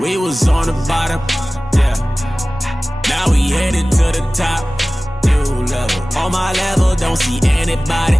We was on the bottom, yeah. Now we headed to the top, new level. On my level, don't see anybody,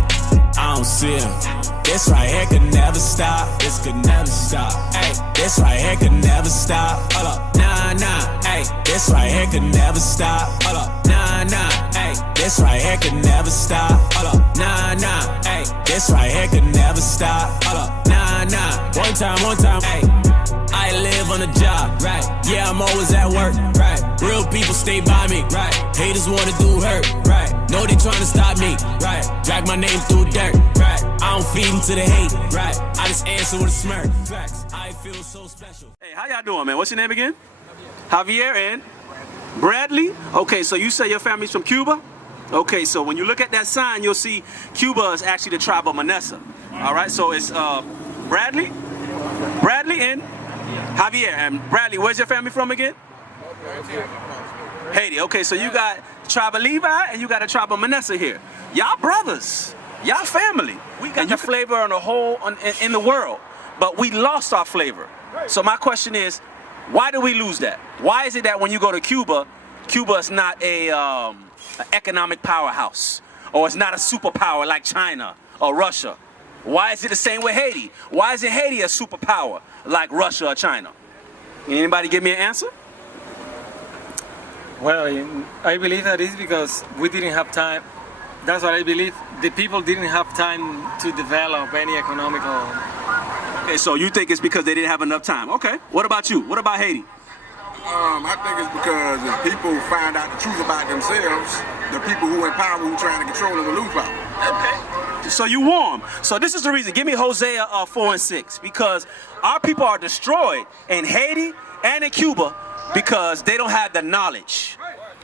I don't see them. This right here could never stop, this could never stop. Ay, this right here could never stop. Hold up, nah, nah. Ay, this right here could never stop. Hold up, nah, nah. Ay, this right here could never stop. Hold up, nah, nah. Ay, this right here could never stop. Hold up, nah, nah. One time, ay. I live on a job, right? Yeah, I'm always at work, right? Real people stay by me, right? Haters wanna do hurt, right? Know they tryna stop me, right? Drag my name through dirt, right? I don't feed into the hate, right? I just answer with a smirk, facts. I feel so special. Hey, how y'all doing, man? What's your name again? Javier and Bradley. Okay, so you say your family's from Cuba? Okay, so when you look at that sign, you'll see Cuba is actually the tribe of Manessa. All right, so it's Bradley and Javier. And Bradley, where's your family from again? Haiti. Okay, so you got tribe of Levi and you got a tribe of Manessa here. Y'all brothers, y'all family. We got the flavor on the whole in the world, but we lost our flavor. So my question is, why do we lose that? Why is it that when you go to Cuba, Cuba is not an economic powerhouse, or it's not a superpower like China or Russia? Why is it the same with Haiti? Why isn't Haiti a superpower like Russia or China? Anybody give me an answer? Well, I believe that is because we didn't have time. That's what I believe. The people didn't have time to develop any economical. Okay, so you think it's because they didn't have enough time. Okay. What about you? What about Haiti? I think it's because if people find out the truth about themselves, the people who in power who trying to control them will lose power. Okay. So you warm. So this is the reason. Give me Hosea 4 and 6. Because our people are destroyed in Haiti and in Cuba because they don't have the knowledge.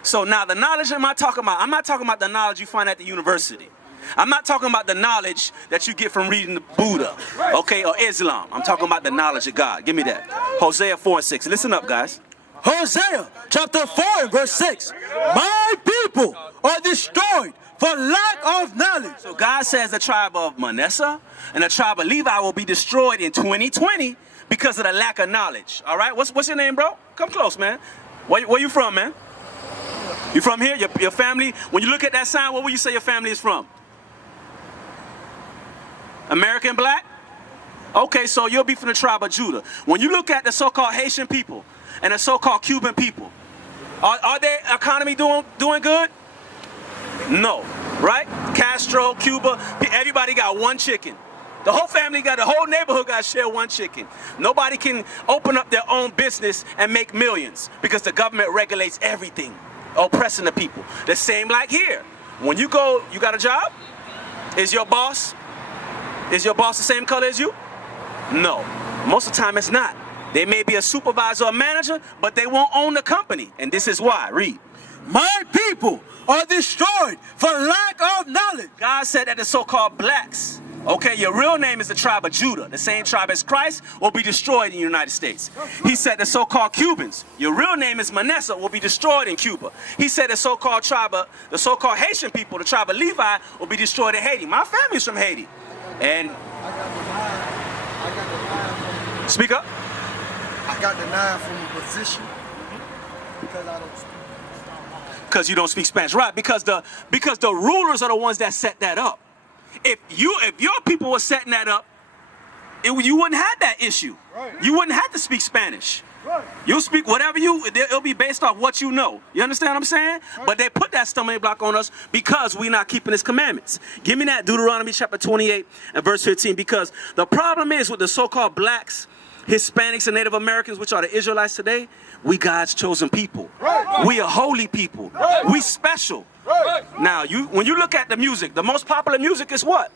So now the knowledge I'm not talking about the knowledge you find at the university. I'm not talking about the knowledge that you get from reading the Buddha, okay, or Islam. I'm talking about the knowledge of God. Give me that. Hosea 4 and 6. Listen up, guys. Hosea chapter 4 and verse 6. My people are destroyed for lack of knowledge. So God says the tribe of Manessa and the tribe of Levi will be destroyed in 2020 because of the lack of knowledge. All right? What's your name, bro? Come close, man. Where you from, man? You from here? Your family? When you look at that sign, what would you say your family is from? American black? Okay, so you'll be from the tribe of Judah. When you look at the so-called Haitian people and the so-called Cuban people, are their economy doing good? No, right? Castro, Cuba, everybody got one chicken. The whole family the whole neighborhood got to share one chicken. Nobody can open up their own business and make millions because the government regulates everything, oppressing the people. The same like here. When you go, you got a job? Is your boss the same color as you? No, most of the time it's not. They may be a supervisor or manager, but they won't own the company. And this is why. Read. My people are destroyed for lack of knowledge. God said that the so-called blacks, okay, your real name is the tribe of Judah, the same tribe as Christ, will be destroyed in the United States. He said the so-called Cubans, your real name is Manessa, will be destroyed in Cuba. He said the so-called Haitian people, the tribe of Levi, will be destroyed in Haiti. My family's from Haiti. And speak up. I got denied from a position because I don't speak. Because you don't speak Spanish, right? Because the rulers are the ones that set that up. If your people were setting that up, you wouldn't have that issue. Right. You wouldn't have to speak Spanish. Right. You'll speak whatever it'll be based off what you know. You understand what I'm saying? Right. But they put that stumbling block on us because we're not keeping his commandments. Give me that Deuteronomy chapter 28 and verse 15. Because the problem is with the so-called blacks, Hispanics, and Native Americans, which are the Israelites today, we God's chosen people. Right. We are holy people. Right. We special. Right. Now, when you look at the music, the most popular music is what?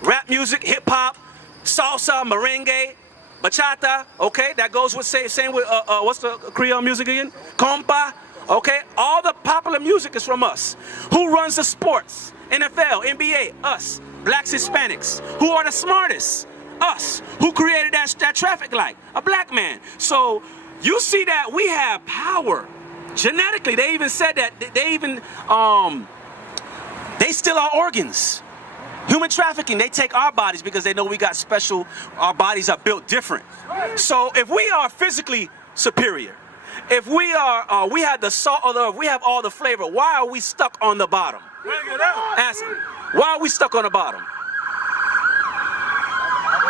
Rap music, hip hop, salsa, merengue, bachata. Okay, that goes with same with what's the Creole music again? Compa. Okay, all the popular music is from us. Who runs the sports? NFL, NBA, us. Blacks, Hispanics. Who are the smartest? Us. Who created that traffic light? A black man. So you see that we have power. Genetically, they even said that they steal our organs. Human trafficking, they take our bodies because they know we got special, our bodies are built different. So if we are physically superior, if we are, we have the salt of the earth, we have all the flavor, why are we stuck on the bottom? Ask me. Why are we stuck on the bottom?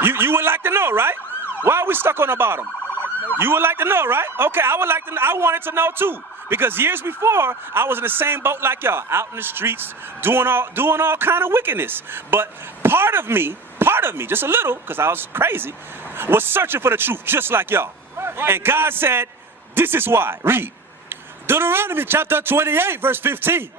You would like to know, right? Why are we stuck on the bottom? You would like to know, right? Okay, I would like to know. I wanted to know too. Because years before, I was in the same boat like y'all, out in the streets, doing all kind of wickedness. But part of me, just a little, because I was crazy, was searching for the truth, just like y'all. And God said, this is why. Read. Deuteronomy chapter 28, verse 15.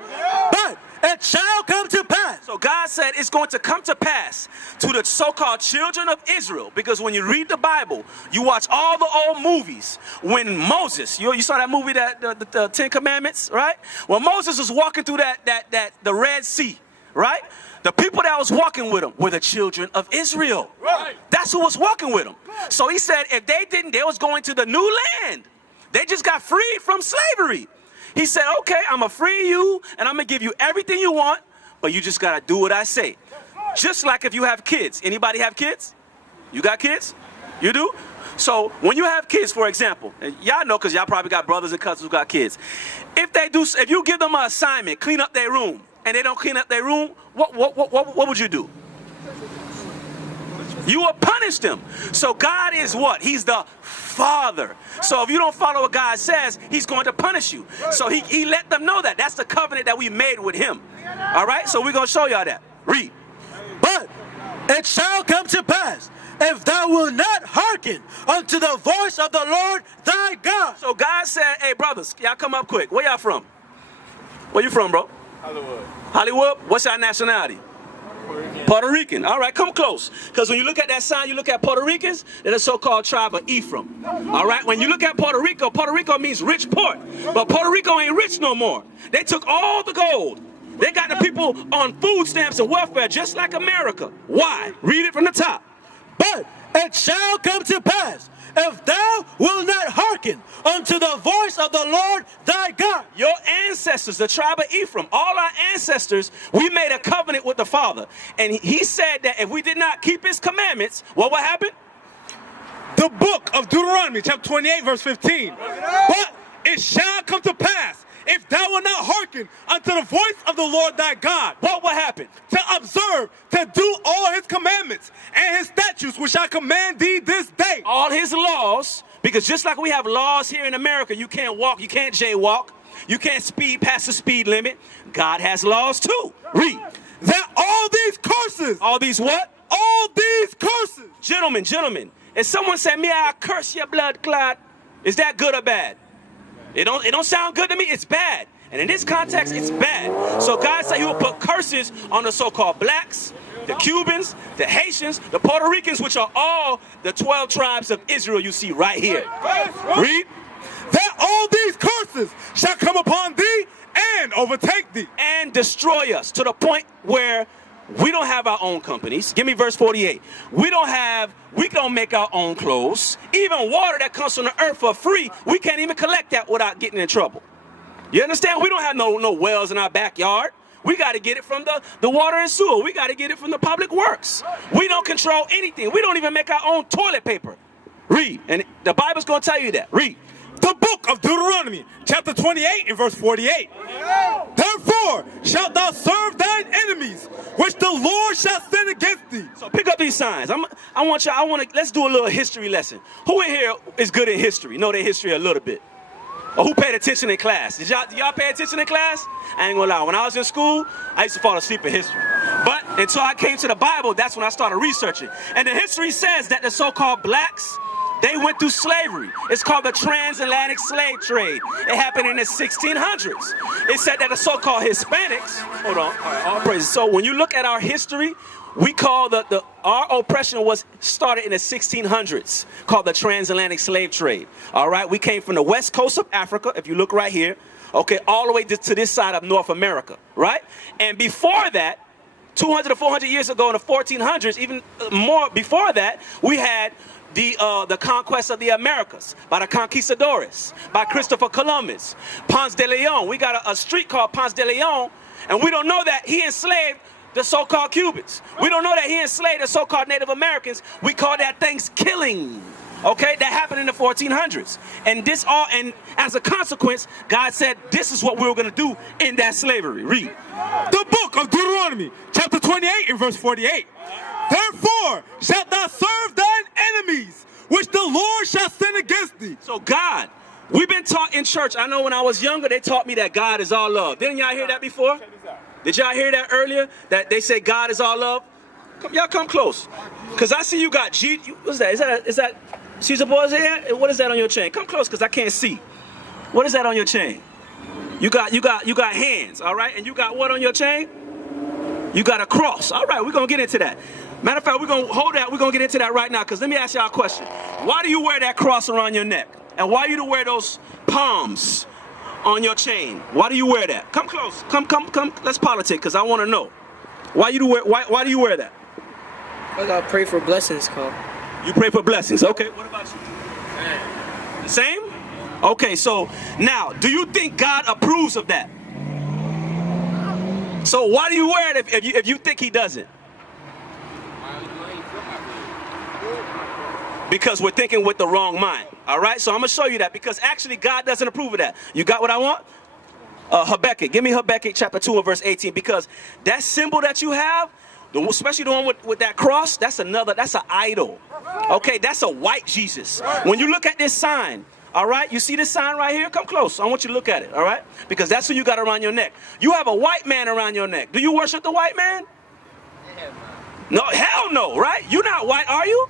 But it shall come to pass. So God said it's going to come to pass to the so-called children of Israel. Because when you read the Bible, you watch all the old movies. When Moses, you saw that movie, that the Ten Commandments, right? When Moses was walking through the Red Sea, right? The people that was walking with him were the children of Israel. Right. That's who was walking with him. So he said if they didn't, they was going to the new land. They just got freed from slavery. He said, okay, I'm going to free you, and I'm going to give you everything you want, but you just got to do what I say. Just like if you have kids. Anybody have kids? You got kids? You do? So when you have kids, for example, and y'all know because y'all probably got brothers and cousins who got kids. If you give them an assignment, clean up their room, and they don't clean up their room, what would you do? You will punish them. So God is what? He's the Father. So if you don't follow what God says, he's going to punish you. So he let them know that. That's the covenant that we made with him. All right? So we're going to show y'all that. Read. But it shall come to pass, if thou wilt not hearken unto the voice of the Lord thy God. So God said, hey, brothers, y'all come up quick. Where y'all from? Where you from, bro? Hollywood. Hollywood? What's your nationality? Puerto Rican. All right, come close. Because when you look at that sign, you look at Puerto Ricans, they're the so-called tribe of Ephraim. All right, when you look at Puerto Rico means rich port. But Puerto Rico ain't rich no more. They took all the gold. They got the people on food stamps and welfare just like America. Why? Read it from the top. But it shall come to pass, if thou wilt not hearken unto the voice of the Lord thy God. Your ancestors, the tribe of Ephraim, all our ancestors, we made a covenant with the Father. And he said that if we did not keep his commandments, what would happen? The book of Deuteronomy, chapter 28, verse 15. But it shall come to pass, if thou wilt not hearken unto the voice of the Lord thy God. What will happen? To observe, to do all his commandments and his statutes, which I command thee this day. All his laws, because just like we have laws here in America, you can't walk, you can't jaywalk, you can't speed past the speed limit. God has laws too. Read. That all these curses. All these what? All these curses. Gentlemen, if someone said, me, I curse your blood clot, is that good or bad? It don't sound good to me. It's bad. And in this context, it's bad. So God said he will put curses on the so-called blacks, the Cubans, the Haitians, the Puerto Ricans, which are all the 12 tribes of Israel you see right here. Read. That all these curses shall come upon thee and overtake thee. And destroy us to the point where we don't have our own companies. Give me verse 48. We don't make our own clothes. Even water that comes from the earth for free, we can't even collect that without getting in trouble. You understand? We don't have no wells in our backyard. We got to get it from the water and sewer. We got to get it from the public works. We don't control anything. We don't even make our own toilet paper. Read. And the Bible's going to tell you that. Read. The book of Deuteronomy, chapter 28 and verse 48. Therefore shalt thou serve thine enemies, which the Lord shall send against thee. So pick up these signs. Let's do a little history lesson. Who in here is good in history? Know their history a little bit? Or who paid attention in class? Did y'all pay attention in class? I ain't gonna lie. When I was in school, I used to fall asleep in history. But until I came to the Bible, that's when I started researching. And the history says that the so-called blacks, they went through slavery. It's called the transatlantic slave trade. It happened in the 1600s. It said that the so-called Hispanics, hold on, all right, all praises. So when you look at our history, we call our oppression was started in the 1600s, called the transatlantic slave trade. All right, we came from the west coast of Africa, if you look right here, okay, all the way to this side of North America, right? And before that, 200 to 400 years ago in the 1400s, even more before that, we had the conquest of the Americas by the conquistadores, by Christopher Columbus, Ponce de Leon. We got a street called Ponce de Leon, and we don't know that he enslaved the so-called Cubans. We don't know that he enslaved the so-called Native Americans. We call that Thanksgiving. Okay, that happened in the 1400s. And as a consequence, God said this is what we were going to do in that slavery. Read. The book of Deuteronomy, chapter 28 and verse 48. Therefore shalt thou serve thine enemies, which the Lord shall send against thee. So God, we've been taught in church. I know when I was younger, they taught me that God is all love. Didn't y'all hear that before? Did y'all hear that earlier? That they say God is all love? Y'all come close. Because I see you got G. What's that? Is that Caesar Boys here? What is that on your chain? Come close because I can't see. What is that on your chain? You got hands, all right? And you got what on your chain? You got a cross. All right, we're going to get into that. Matter of fact, we're going to hold that. We're going to get into that right now because let me ask y'all a question. Why do you wear that cross around your neck? And why do you wear those palms on your chain? Why do you wear that? Come close. Come. Let's politic because I want to know. Why do you wear that? Because I pray for blessings, Carl. You pray for blessings. Okay, what about you? The same? Okay, so now, do you think God approves of that? So why do you wear it if you think he doesn't? Because we're thinking with the wrong mind. All right, so I'm going to show you that because actually God doesn't approve of that. You got what I want? Habakkuk. Give me Habakkuk chapter 2 and verse 18 because that symbol that you have, especially the one with that cross, that's an idol. Okay, that's a white Jesus. When you look at this sign, all right, you see this sign right here? Come close. I want you to look at it, all right? Because that's who you got around your neck. You have a white man around your neck. Do you worship the white man? No, hell no, right? You're not white, are you?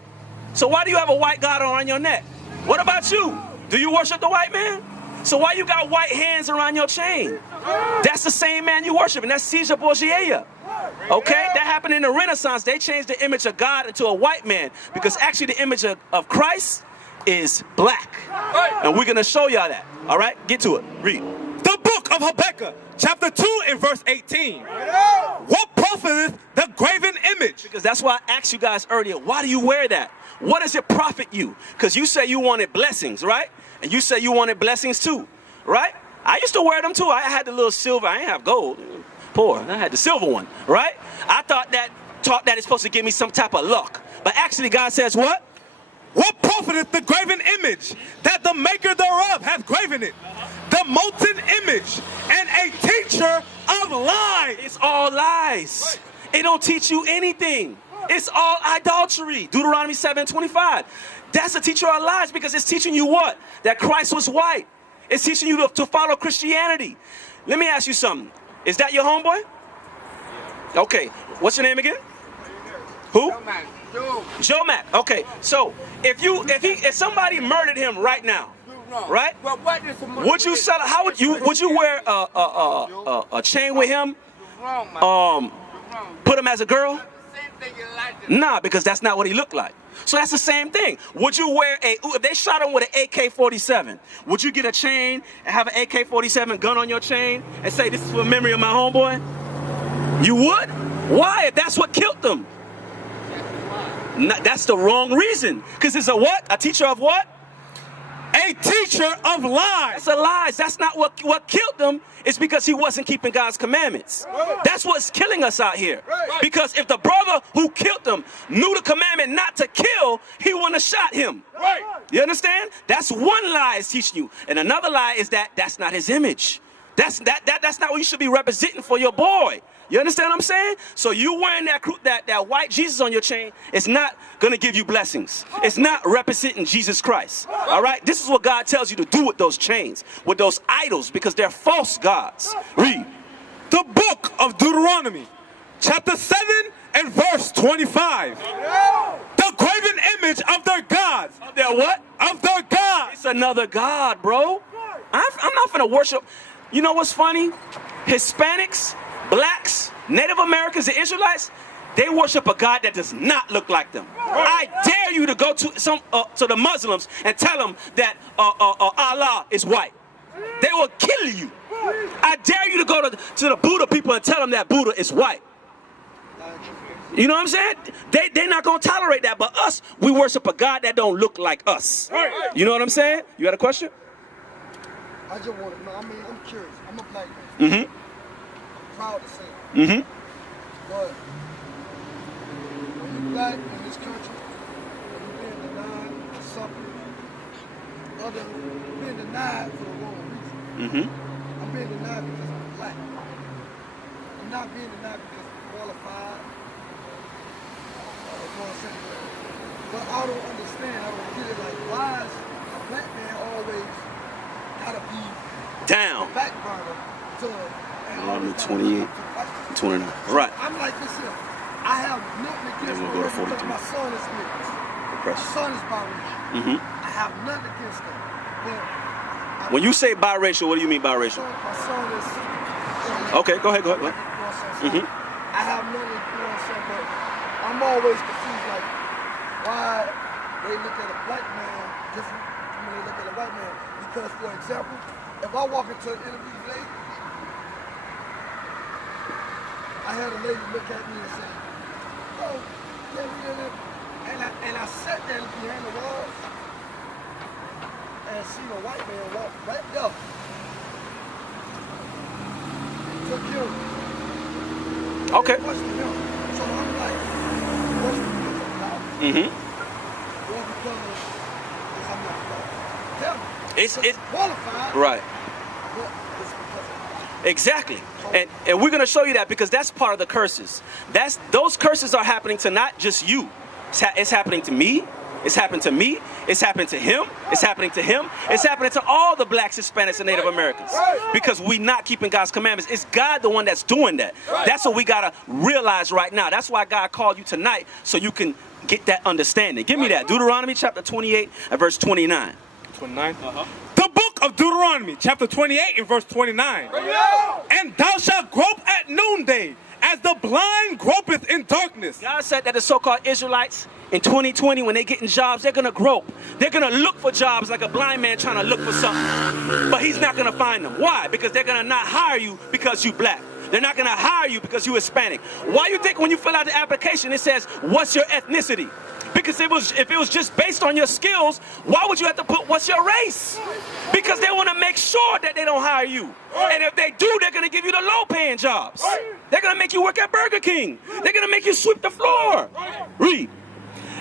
So why do you have a white God around your neck? What about you? Do you worship the white man? So why you got white hands around your chain? That's the same man you worship, and that's Caesar Borgia. Okay, that happened in the Renaissance. They changed the image of God into a white man because actually the image of Christ is black. And we're going to show y'all that. All right, get to it. Read. The book of Habakkuk, chapter 2 and verse 18. What profiteth the graven image? Because that's why I asked you guys earlier, why do you wear that? What does it profit you? Because you say you wanted blessings, right? And you say you wanted blessings too, right? I used to wear them too. I had the little silver. I didn't have gold. Poor. I had the silver one, right? I taught that it's supposed to give me some type of luck. But actually God says what? What profiteth the graven image that the maker thereof hath graven it? The molten image and a teacher of lies. It's all lies. It don't teach you anything. It's all idolatry. Deuteronomy 7:25. That's a teacher of lies because it's teaching you what? That Christ was white. It's teaching you to follow Christianity. Let me ask you something. Is that your homeboy? Okay. What's your name again? Who? Joe Mack. Okay. So if somebody murdered him right now, right? Would you sell? How would you wear a chain with him? Put him as a girl? Nah, because that's not what he looked like. So that's the same thing. Would you wear if they shot him with an AK-47, would you get a chain and have an AK-47 gun on your chain and say, this is for memory of my homeboy? You would? Why? If that's what killed them. That's the wrong reason. Because it's a what? A teacher of what? A teacher of lies. That's a lies. That's not what killed them. It's because he wasn't keeping God's commandments. That's what's killing us out here. Because if the brother who killed them knew the commandment not to kill, he wouldn't have shot him. You understand? That's one lie is teaching you. And another lie is that that's not his image. That's not what you should be representing for your boy. You understand what I'm saying? So you wearing that white Jesus on your chain, it's not going to give you blessings. It's not representing Jesus Christ. All right? This is what God tells you to do with those chains, with those idols, because they're false gods. Read. The book of Deuteronomy, chapter 7 and verse 25. The graven image of their gods. Of their what? Of their gods. It's another god, bro. I'm not going to worship. You know what's funny? Hispanics, blacks, Native Americans, the Israelites, they worship a God that does not look like them. I dare you to go to the Muslims and tell them that Allah is white. They will kill you. I dare you to go to the Buddha people and tell them that Buddha is white. You know what I'm saying? They're not going to tolerate that. But us, we worship a God that don't look like us. You know what I'm saying? You got a question? I just want to know. I mean, I'm curious. I'm a black man. I'm proud to say it. But when you're black in this country, you're being denied something other than being denied for the wrong reason. I'm being denied because I'm black. I'm not being denied because I'm qualified. But I don't understand, I don't get it, like, why is a black man always gotta be Down. the back burner to Number 28, 29. Right. I'm like this here. I have nothing against Then we'll go to them because 43. my son is mixed. My Press. son is biracial. I have nothing against them. But When you say biracial, what do you mean biracial? my son is Okay, go ahead. I have nothing, you know what I'm saying, but I'm always confused, like, why they look at a black man different from when they look at a white man. Because, for example, if I walk into an interview today, I had a lady look at me and say, oh, and I sat there behind the walls and seen a white man walk right up. Took him. Okay. And questioned him. So I'm like, what's the difference about it? Well, because I'm not black. Tell me. It's qualified. right. But it's because I'm black. Exactly. And we're going to show you that because that's part of the curses. Those curses are happening to not just you. It's happening to me. It's happened to me. It's happened to him. It's happening to him. It's happening to all the blacks, Hispanics, and Native Americans. Because we not keeping God's commandments. It's God the one that's doing that. That's what we got to realize right now. That's why God called you tonight, so you can get that understanding. Give me that. Deuteronomy chapter 28 and verse 29. 29? The book of Deuteronomy, chapter 28 and verse 29. And thou shalt grope at noonday, as the blind gropeth in darkness. God said that the so-called Israelites in 2020, when they get in jobs, they're going to grope. They're going to look for jobs like a blind man trying to look for something. But he's not going to find them. Why? Because they're going to not hire you because you black. They're not going to hire you because you Hispanic. Why you think when you fill out the application, it says, what's your ethnicity? Because if it was just based on your skills, why would you have to put what's your race? Because they want to make sure that they don't hire you. And if they do, they're going to give you the low-paying jobs. They're going to make you work at Burger King. They're going to make you sweep the floor. Read.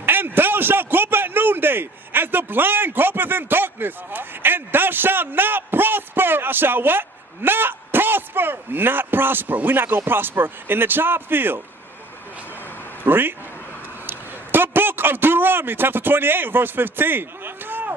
And thou shalt grope at noonday, as the blind gropeth in darkness. And thou shalt not prosper. Thou shalt what? Not prosper. Not prosper. We're not going to prosper in the job field. Read. The book of Deuteronomy, chapter 28, verse 15.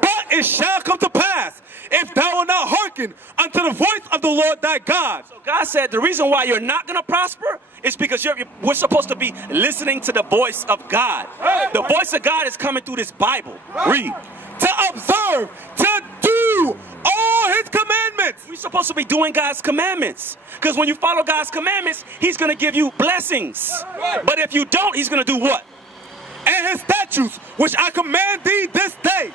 But it shall come to pass, if thou wilt not hearken unto the voice of the Lord thy God. So God said the reason why you're not going to prosper is because we're supposed to be listening to the voice of God. The voice of God is coming through this Bible. Read. To observe, to do all his commandments. We're supposed to be doing God's commandments. Because when you follow God's commandments, he's going to give you blessings. But if you don't, he's going to do what? And his statutes, which I command thee this day,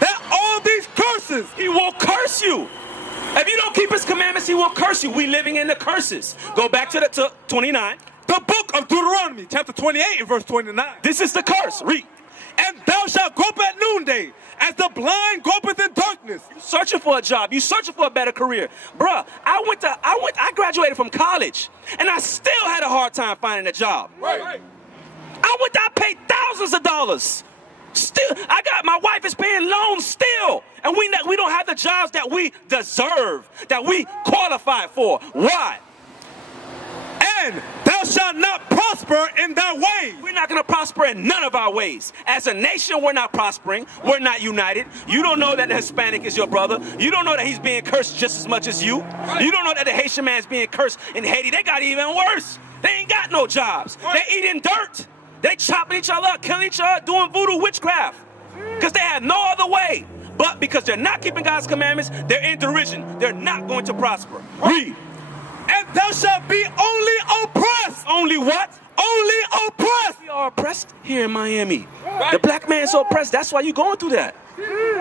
that all these curses, he will curse you. If you don't keep his commandments, he will curse you. We living in the curses. Go back to 29. The book of Deuteronomy, chapter 28 and verse 29. This is the curse. Read. And thou shalt grope at noonday, as the blind gropeth in darkness. You searching for a job. You searching for a better career. Bruh, I graduated from college, and I still had a hard time finding a job. I paid thousands of dollars. Still, my wife is paying loans still. And we don't have the jobs that we deserve, that we qualify for. Why? And thou shalt not prosper in thy ways. We're not going to prosper in none of our ways. As a nation, we're not prospering. We're not united. You don't know that the Hispanic is your brother. You don't know that he's being cursed just as much as you. You don't know that the Haitian man's being cursed in Haiti. They got it even worse. They ain't got no jobs. They eating dirt. They chopping each other up, killing each other, doing voodoo witchcraft. Because they have no other way. But because they're not keeping God's commandments, they're in derision. They're not going to prosper. Read. And thou shalt be only oppressed. Only what? Only oppressed. We are oppressed here in Miami. The black man's so oppressed. That's why you're going through that.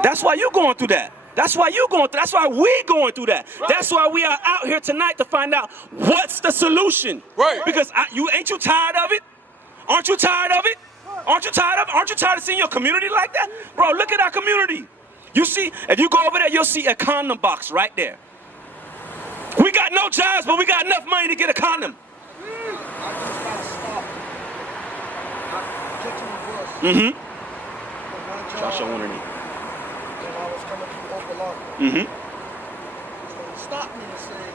That's why you're going through that. That's why you're going through. That's why we're going through that. That's why we are out here tonight to find out what's the solution. Because ain't you tired of it? Aren't you tired of it? Aren't you tired of it? Aren't you tired of seeing your community like that? Bro, look at our community. You see, if you go over there, you'll see a condom box right there. We got no jobs, but we got enough money to get a condom. I just got Mm-hmm. Joshua wanted it. And I was coming through Oklahoma. Mm-hmm. So he stopped me and said,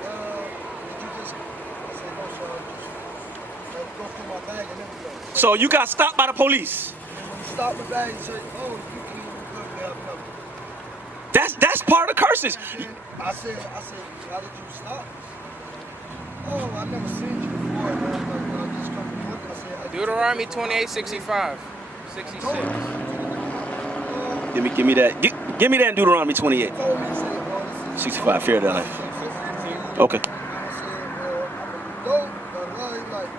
did you just, I said, no, sir, just go through my bag and everything. So you got stopped by the police. And when he stopped my bag, he said, oh, you can good, we have nothing. That's part of the curses. And I said, how did you stop? Oh, I never seen you before. I just come from work. I said, Deuteronomy 28:65, 66. Give me that. Give me that in Deuteronomy 28. He told me, he said, well, this is 65, fear of that life. Okay. I said, well, I'm going to go. But he's like,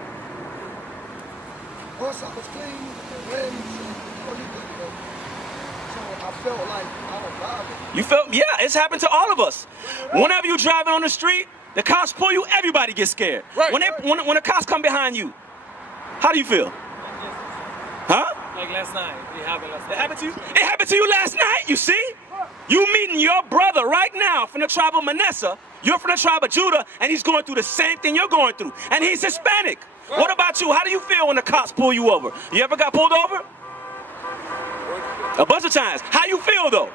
once I was clean and ready, he said, oh, you good to go. So I felt like I was bothered. You felt, yeah, it's happened to all of us. Whenever you're driving on the street, the cops pull you, everybody gets scared. Right. When the cops come behind you, how do you feel? Huh? Like last night, it happened last night. It happened to you? It happened to you last night, you see? You meeting your brother right now from the tribe of Manasseh. You're from the tribe of Judah, and he's going through the same thing you're going through. And he's Hispanic. What about you? How do you feel when the cops pull you over? You ever got pulled over? A bunch of times. How you feel, though?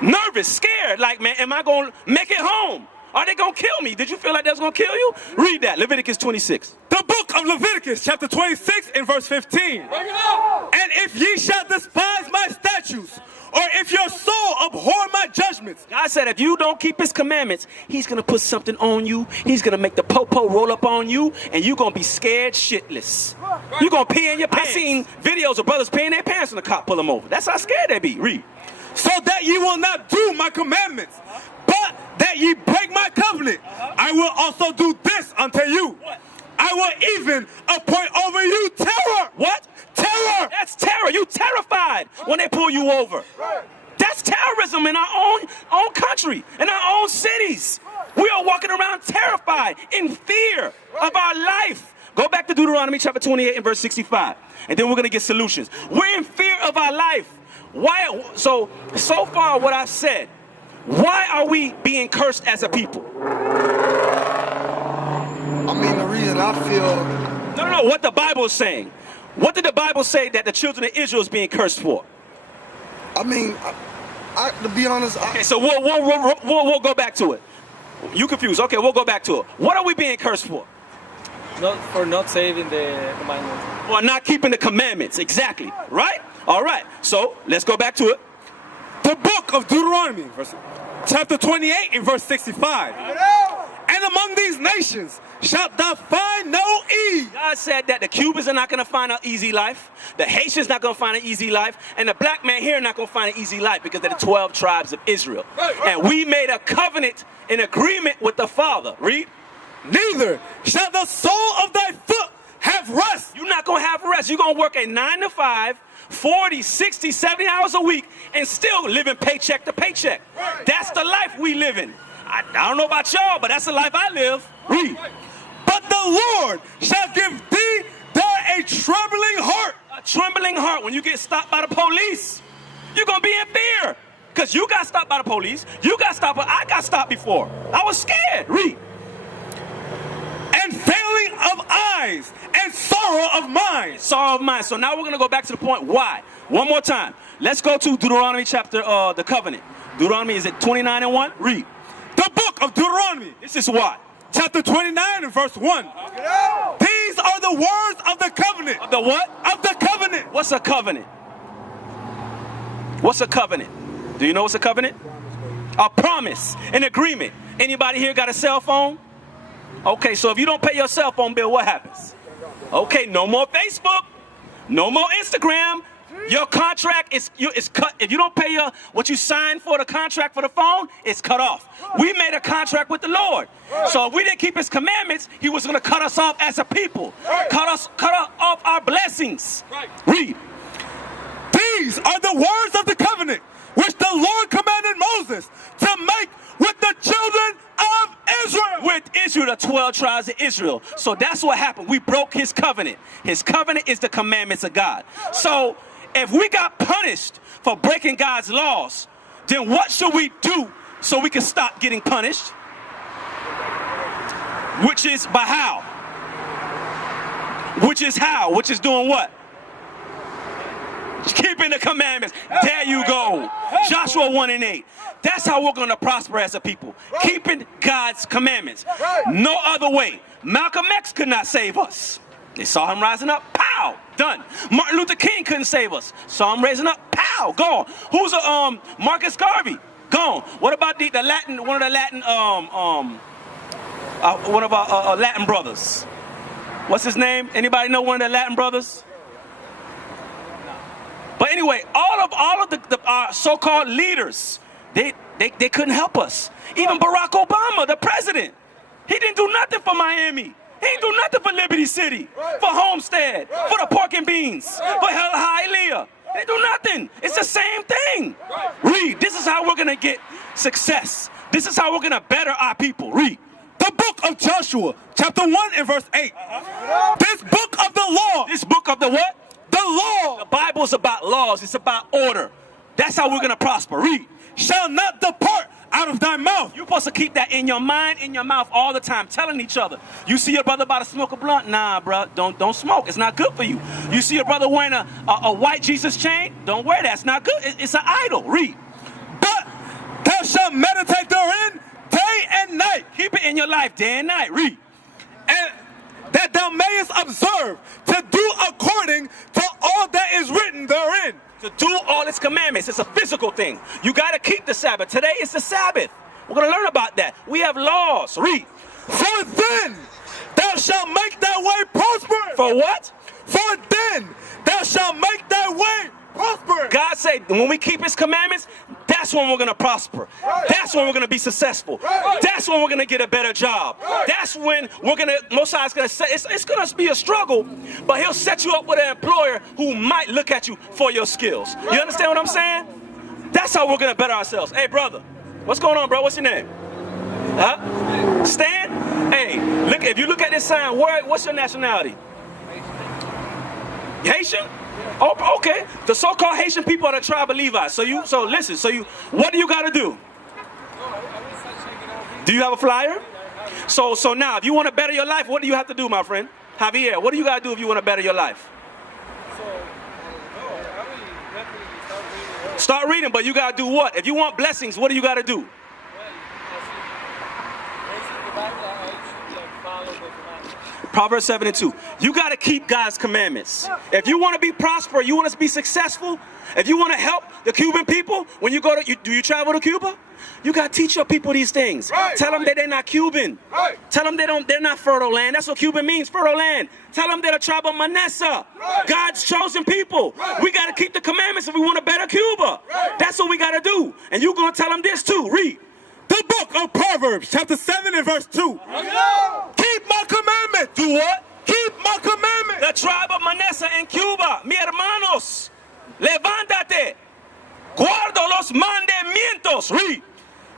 Nervous, scared, like, man, am I going to make it home? Are they going to kill me? Did you feel like they was going to kill you? Read that, Leviticus 26. The book of Leviticus, chapter 26, and verse 15. And if ye shall despise my statutes, or if your soul abhor my judgments. God said if you don't keep his commandments, he's going to put something on you. He's going to make the popo roll up on you, and you're going to be scared shitless. You're going to pee in your pants. I seen videos of brothers peeing their pants when the cop pull them over. That's how scared they be. Read. So that ye will not do my commandments, but that ye break my covenant, I will also do this unto you. What? I will even appoint over you terror. What? Terror. That's terror. You terrified when they pull you over. That's terrorism in our own country, in our own cities. We are walking around terrified, in fear of our life. Go back to Deuteronomy chapter 28 and verse 65, and then we're going to get solutions. We're in fear of our life. Why? So far what I've said, why are we being cursed as a people? I mean, the reason I feel... No, what the Bible is saying. What did the Bible say that the children of Israel is being cursed for? I mean, to be honest... Okay, so we'll go back to it. You confused. Okay, we'll go back to it. What are we being cursed for? Not saving the commandments. For not keeping the commandments. Exactly. Right? All right. So let's go back to it. The book of Deuteronomy, chapter 28 and verse 65. And among these nations shalt thou find no ease. God said that the Cubans are not going to find an easy life. The Haitians not going to find an easy life. And the black man here not going to find an easy life because they're the 12 tribes of Israel. And we made a covenant, an agreement with the Father. Read. Neither shall the sole of thy foot have rest. You're not going to have rest. You're going to work a 9 to 5, 40, 60, 70 hours a week and still living paycheck to paycheck. That's the life we live in. I don't know about y'all, but that's the life I live. Read. But the Lord shall give thee there a trembling heart. A trembling heart. When you get stopped by the police, you're going to be in fear. Because you got stopped by the police. You got stopped, but I got stopped before. I was scared. Read. And failing of eyes and sorrow of mind. Sorrow of mind. So now we're going to go back to the point. Why? One more time. Let's go to Deuteronomy chapter, the covenant. Deuteronomy, is it 29 and 1? Read. The book of Deuteronomy. This is what? Chapter 29 and verse 1. These are the words of the covenant. Of the what? Of the covenant. What's a covenant? What's a covenant? Do you know what's a covenant? A promise, an agreement. Anybody here got a cell phone? Okay, so if you don't pay your cell phone bill, what happens? Okay, no more Facebook, no more Instagram. Your contract is cut. If you don't pay what you signed for the contract for the phone, it's cut off. We made a contract with the Lord. So if we didn't keep his commandments, he was going to cut us off as a people. Cut off our blessings. Read. These are the words of the covenant which the Lord commanded Moses to make with the children of Israel. With Israel, the 12 tribes of Israel. So that's what happened. We broke his covenant. His covenant is the commandments of God. So if we got punished for breaking God's laws, then what should we do so we can stop getting punished? Which is by how? Which is how? Which is doing what? Keeping the commandments. There you go. Joshua 1:8. That's how we're going to prosper as a people. Keeping God's commandments. No other way. Malcolm X could not save us. They saw him rising up. Pow! Done. Martin Luther King couldn't save us. Saw him raising up. Pow! Gone. Who's Marcus Garvey? Gone. What about the Latin? One of the Latin one of our Latin brothers. What's his name? Anybody know one of the Latin brothers? But anyway, all of the so-called leaders, they couldn't help us. Even Barack Obama, the president, he didn't do nothing for Miami. He didn't do nothing for Liberty City, for Homestead, for the pork and beans, for Hialeah. They do nothing. It's the same thing. Read. This is how we're going to get success. This is how we're going to better our people. Read. The book of Joshua, chapter 1 and verse 8. This book of the law. This book of the what? The law. The Bible is about laws. It's about order. That's how we're going to prosper. Read. Shall not depart out of thy mouth. You're supposed to keep that in your mind, in your mouth all the time, telling each other. You see your brother about to smoke a blunt? Nah, bro, don't smoke. It's not good for you. You see your brother wearing a white Jesus chain? Don't wear that. It's not good. It's an idol. Read. But thou shalt meditate therein day and night. Keep it in your life day and night. Read. And that thou mayest observe to do according to all that is written therein. To do all its commandments. It's a physical thing. You got to keep the Sabbath. Today is the Sabbath. We're going to learn about that. We have laws. Read. For then thou shalt make thy way prosperous. For what? For then thou shalt make thy way prosperous. God said when we keep his commandments, that's when we're going to prosper. That's when we're going to be successful. That's when we're going to get a better job. That's when we're going to, Most High's going to say, it's going to be a struggle, but he'll set you up with an employer who might look at you for your skills. You understand what I'm saying? That's how we're going to better ourselves. Hey, brother, what's going on, bro? What's your name? Huh? Stan? Hey, look, if you look at this sign, what's your nationality? Haitian? Oh, okay. The so-called Haitian people are the tribe of Levi. So listen. What do you got to do? Do you have a flyer? So now, if you want to better your life, what do you have to do, my friend? Javier, what do you got to do if you want to better your life? Start reading, but you got to do what? If you want blessings, what do you got to do? Proverbs 7:2. You got to keep God's commandments. If you want to be prosperous, you want to be successful, if you want to help the Cuban people, when you go to, do you travel to Cuba? You got to teach your people these things. Tell them that they're not Cuban. Tell them they're not fertile land. That's what Cuban means, fertile land. Tell them they're the tribe of Manasseh. God's chosen people. We got to keep the commandments if we want to better Cuba. That's what we got to do. And you're going to tell them this too. Read. The book of Proverbs, chapter 7 and verse 2. Keep my commandments. Do what? Keep my commandments. The tribe of Manasseh in Cuba. Mi hermanos, levántate. Guardo los mandamientos. Read.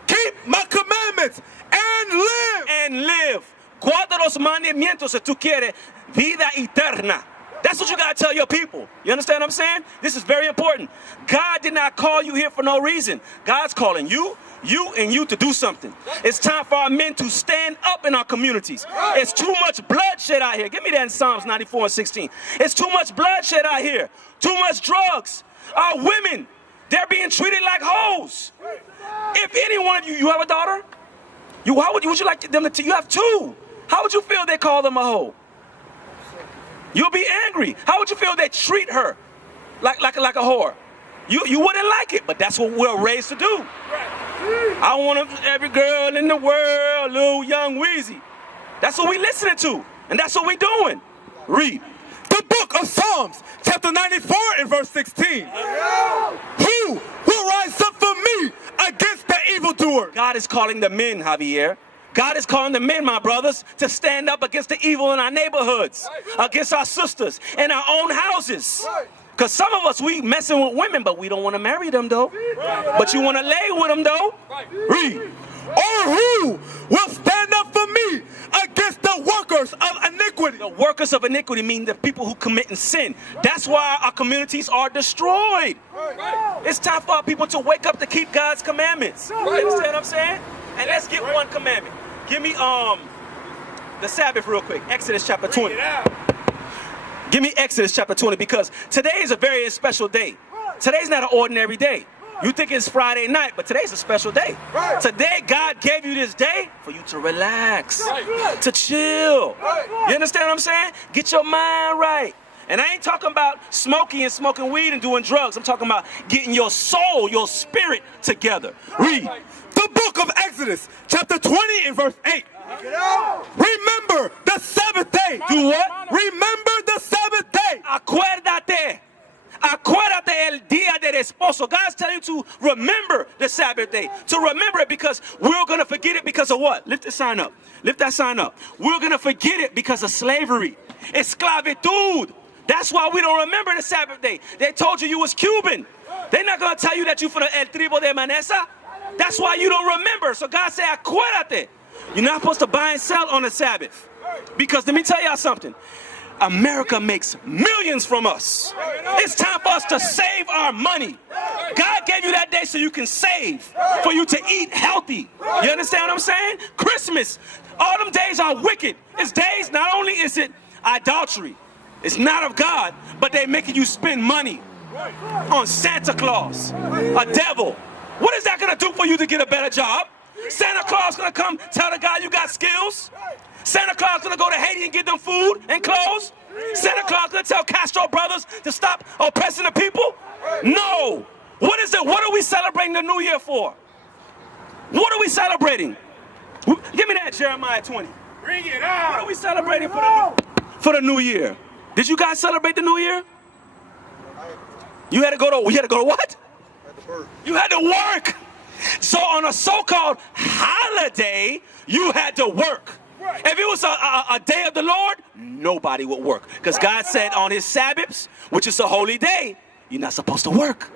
Keep my commandments and live. And live. Guarda los mandamientos si tú quieres vida eterna. That's what you got to tell your people. You understand what I'm saying? This is very important. God did not call you here for no reason. God's calling you to do something. It's time for our men to stand up in our communities. It's too much bloodshed out here. Give me that in Psalms 94:16. It's too much bloodshed out here. Too much drugs. Our women, they're being treated like hoes. If any one of you have a daughter? How would you like them to? You have two. How would you feel they call them a hoe? You'll be angry. How would you feel they treat her like a whore? You wouldn't like it, but that's what we're raised to do. I want every girl in the world, little young Weezy. That's what we listening to, and that's what we doing. Read. The book of Psalms, chapter 94 and verse 16. Who will rise up for me against the evildoer? God is calling the men, Javier. God is calling the men, my brothers, to stand up against the evil in our neighborhoods, against our sisters, in our own houses. Because some of us, we messing with women, but we don't want to marry them, though. But you want to lay with them, though. Read. Or who will stand up for me against the workers of iniquity? The workers of iniquity mean the people who commit sin. That's why our communities are destroyed. It's time for our people to wake up to keep God's commandments. You understand what I'm saying? And let's get one commandment. Give me the Sabbath real quick. Exodus chapter 20. Give me Exodus chapter 20, because today is a very special day. Today's not an ordinary day. You think it's Friday night, but today's a special day. Right. Today, God gave you this day for you to relax, to chill. You understand what I'm saying? Get your mind right. And I ain't talking about smoking weed and doing drugs. I'm talking about getting your soul, your spirit together. Read. The book of Exodus, chapter 20 and verse 8. Remember the Sabbath day. Do what? Remember the Sabbath day. Acuérdate. Acuérdate el día del esposo. God's telling you to remember the Sabbath day. To remember it, because we're going to forget it because of what? Lift the sign up. Lift that sign up. We're going to forget it because of slavery. Esclavitud. That's why we don't remember the Sabbath day. They told you was Cuban. They're not going to tell you that you're from the El Tribo de Manesa. That's why you don't remember. So God said, acuérdate. You're not supposed to buy and sell on the Sabbath. Because let me tell y'all something. America makes millions from us. It's time for us to save our money. God gave you that day so you can save, for you to eat healthy. You understand what I'm saying? Christmas, all them days are wicked. It's days, not only is it idolatry, it's not of God, but they're making you spend money on Santa Claus, a devil. What is that going to do for you to get a better job? Santa Claus going to come tell the guy you got skills? Santa Claus going to go to Haiti and get them food and clothes? Santa Claus going to tell Castro brothers to stop oppressing the people? No. What is it? What are we celebrating the New Year for? What are we celebrating? Give me that Jeremiah 20. Bring it out. What are we celebrating for the New Year? Did you guys celebrate the New Year? You had to go to what? You had to work. So on a so-called holiday, you had to work. If it was a day of the Lord, nobody would work. Because God said on his Sabbaths, which is a holy day, you're not supposed to work.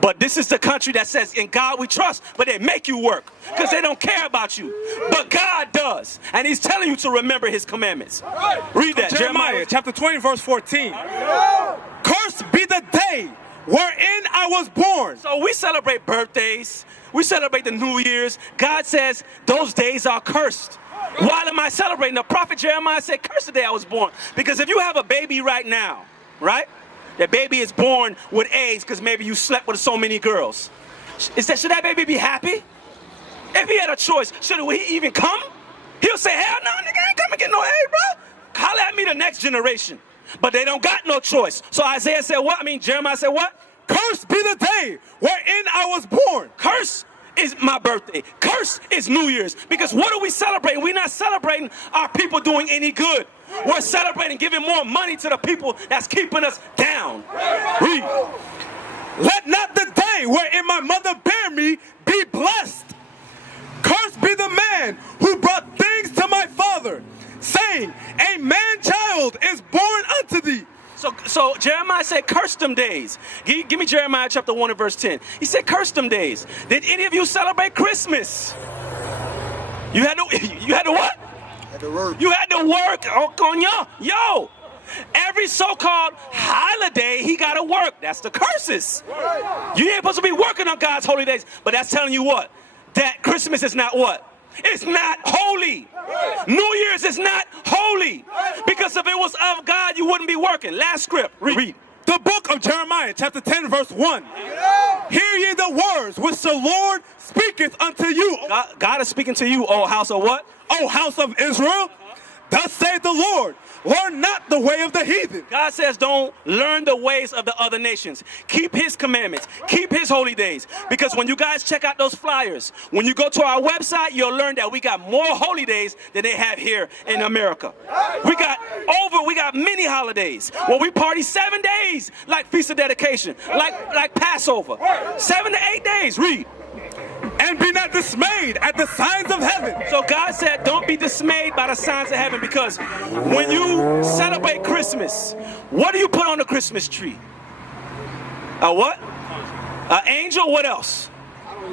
But this is the country that says, in God we trust, but they make you work because they don't care about you. But God does. And he's telling you to remember his commandments. Read that. Jeremiah chapter 20, verse 14. Cursed be the day wherein I was born. So we celebrate birthdays. We celebrate the New Year's. God says those days are cursed. Why am I celebrating? The prophet Jeremiah said, curse the day I was born. Because if you have a baby right now, right? That baby is born with AIDS because maybe you slept with so many girls. Should that baby be happy? If he had a choice, should he even come? He'll say, hell no, nigga, I ain't coming to get no AIDS, bro. Holler at me the next generation. But they don't got no choice. So Isaiah said what? Jeremiah said what? Cursed be the day wherein I was born. Curse is my birthday. Curse is New Year's. Because what are we celebrating? We're not celebrating our people doing any good. We're celebrating giving more money to the people that's keeping us down. Read. Let not the day wherein my mother bare me be blessed. Cursed be the man who brought things to my father, saying, a man-child is born unto thee. So Jeremiah said, curse them days. Give me Jeremiah chapter 1 and verse 10. He said, curse them days. Did any of you celebrate Christmas? You had to what? Had to work. You had to work. Oh, yo. Every so-called holiday, he got to work. That's the curses. You ain't supposed to be working on God's holy days. But that's telling you what? That Christmas is not what? It's not holy. New Year's is not holy. Because if it was of God, you wouldn't be working. Last script. Read. The book of Jeremiah, chapter 10, verse 1. Hear ye the words which the Lord speaketh unto you. God is speaking to you, O house of what? O house of Israel. Thus saith the Lord, learn not the way of the heathen. God says don't learn the ways of the other nations. Keep his commandments. Keep his holy days. Because when you guys check out those flyers, when you go to our website, you'll learn that we got more holy days than they have here in America. We got many holidays. Well, we party 7 days, like Feast of Dedication, like Passover. 7 to 8 days. Read. And be not dismayed at the signs of heaven. So God said, don't be dismayed by the signs of heaven, because when you celebrate Christmas, what do you put on the Christmas tree? A what? An angel? What else?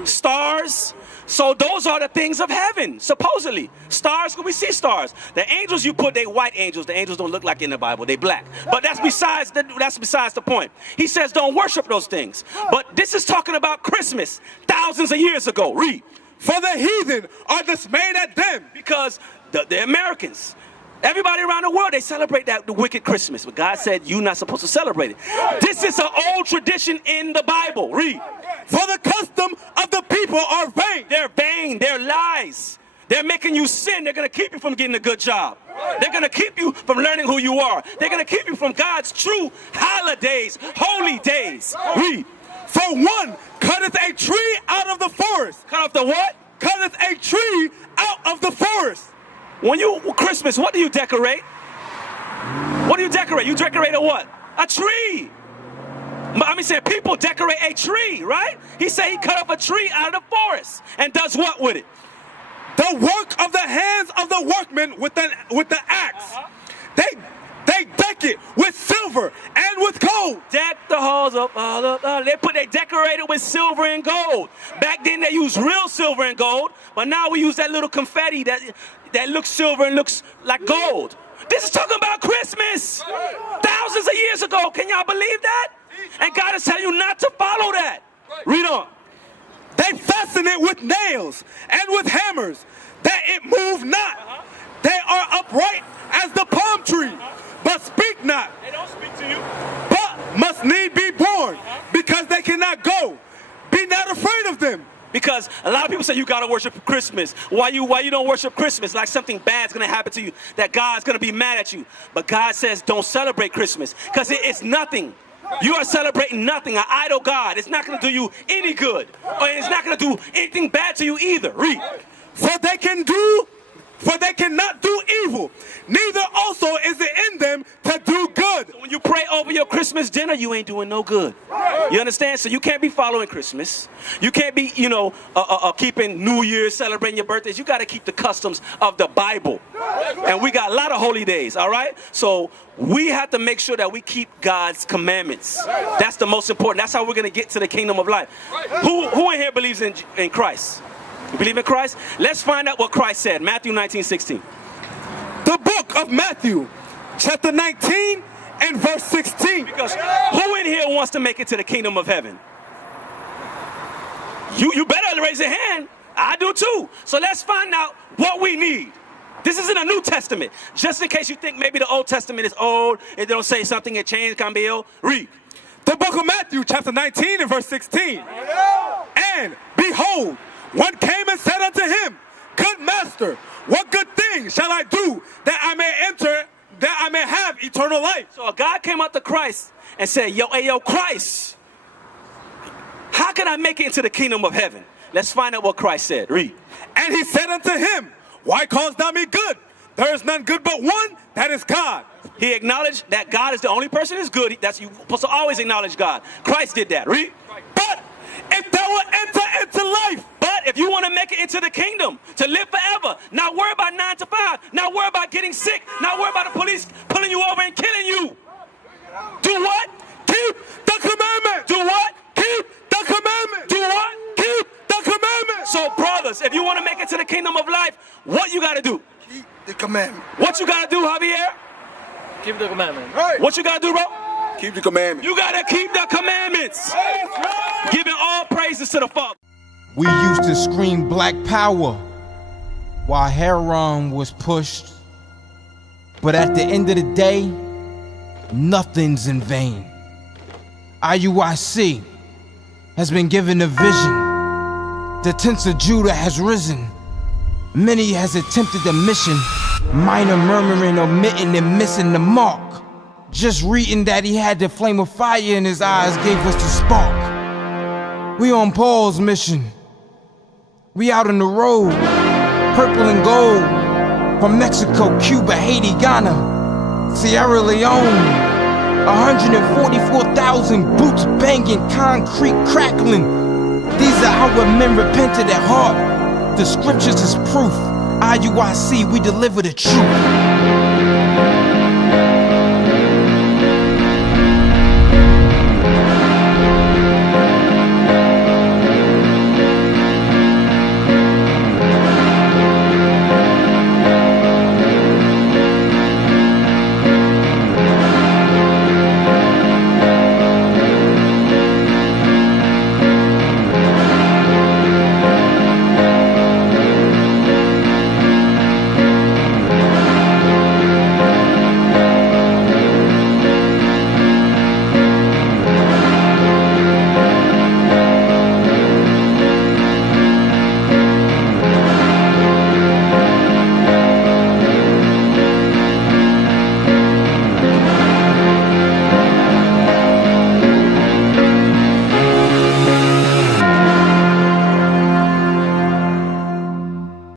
Stars. So those are the things of heaven, supposedly. Stars, we see stars. The angels you put, they white angels. The angels don't look like in the Bible. They black. But that's besides the point. He says don't worship those things. But this is talking about Christmas, thousands of years ago. Read. For the heathen are dismayed at them. Because the Americans, Everybody around the world, they celebrate the wicked Christmas. But God said, you're not supposed to celebrate it. This is an old tradition in the Bible. Read. For the custom of the people are vain. They're vain. They're lies. They're making you sin. They're going to keep you from getting a good job. They're going to keep you from learning who you are. They're going to keep you from God's true holidays, holy days. Read. For one cutteth a tree out of the forest. Cut off the what? Cutteth a tree out of the forest. When Christmas, what do you decorate? What do you decorate? You decorate a what? A tree. I mean, saying people decorate a tree, right? He said he cut off a tree out of the forest and does what with it? The work of the hands of the workmen with the axe. They deck it with silver and with gold. Deck the halls up, they decorate it with silver and gold. Back then they used real silver and gold, but now we use that little confetti that looks silver and looks like gold. This is talking about Christmas. Thousands of years ago. Can y'all believe that? And God is telling you not to follow that. Read on. They fasten it with nails and with hammers, that it move not. They are upright as the palm tree, but speak not. They don't speak to you. But must need be born, because they cannot go. Be not afraid of them. Because a lot of people say you gotta worship Christmas. Why you don't worship Christmas? Like something bad's gonna happen to you, that God's gonna be mad at you. But God says don't celebrate Christmas, because it's nothing. You are celebrating nothing, an idol God. It's not gonna do you any good, or it's not gonna do anything bad to you either. Read. For they cannot do evil, neither also is it in them to do good. So when you pray over your Christmas dinner, you ain't doing no good. You understand? So you can't be following Christmas. You can't be, keeping New Year's, celebrating your birthdays. You got to keep the customs of the Bible. And we got a lot of holy days, all right? So we have to make sure that we keep God's commandments. That's the most important. That's how we're going to get to the kingdom of life. Who in here believes in Christ? You believe in Christ? Let's find out what Christ said. Matthew 19:16. The book of Matthew, chapter 19 and verse 16. Because who in here wants to make it to the kingdom of heaven? You better raise your hand. I do too. So let's find out what we need. This is in the New Testament. Just in case you think maybe the Old Testament is old, it don't say something, it changed, cambio. Read. The book of Matthew, chapter 19 and verse 16. And behold, one came and said unto him, Good master, what good thing shall I do that I may enter, that I may have eternal life? So a God came up to Christ and said, yo, Christ, how can I make it into the kingdom of heaven? Let's find out what Christ said. Read. And he said unto him, Why callest thou me good? There is none good but one, that is God. He acknowledged that God is the only person who is good. You're supposed to always acknowledge God. Christ did that. Read. But if thou wilt enter into life, but if you want to make it into the kingdom, to live forever, not worry about 9 to 5, not worry about getting sick, not worry about the police pulling you over and killing you. Do what? Keep the commandment. Do what? Keep the commandment. Do what? Keep the commandment. So brothers, if you want to make it to the kingdom of life, what you got to do? Keep the commandment. What you got to do, Javier? Keep the commandment. Right. What you got to do, bro? Keep the commandment. You got to keep the commandments. Giving all praises to the Father. We used to scream Black Power while heroin was pushed. But at the end of the day, nothing's in vain. IUIC has been given a vision. The tents of Judah has risen. Many has attempted the mission. Minor murmuring, omitting, and missing the mark. Just reading that he had the flame of fire in his eyes gave us the spark. We on Paul's mission. We out on the road, purple and gold. From Mexico, Cuba, Haiti, Ghana, Sierra Leone. 144,000 boots banging, concrete crackling. These are our men repented at heart. The scriptures is proof. IUIC, we deliver the truth.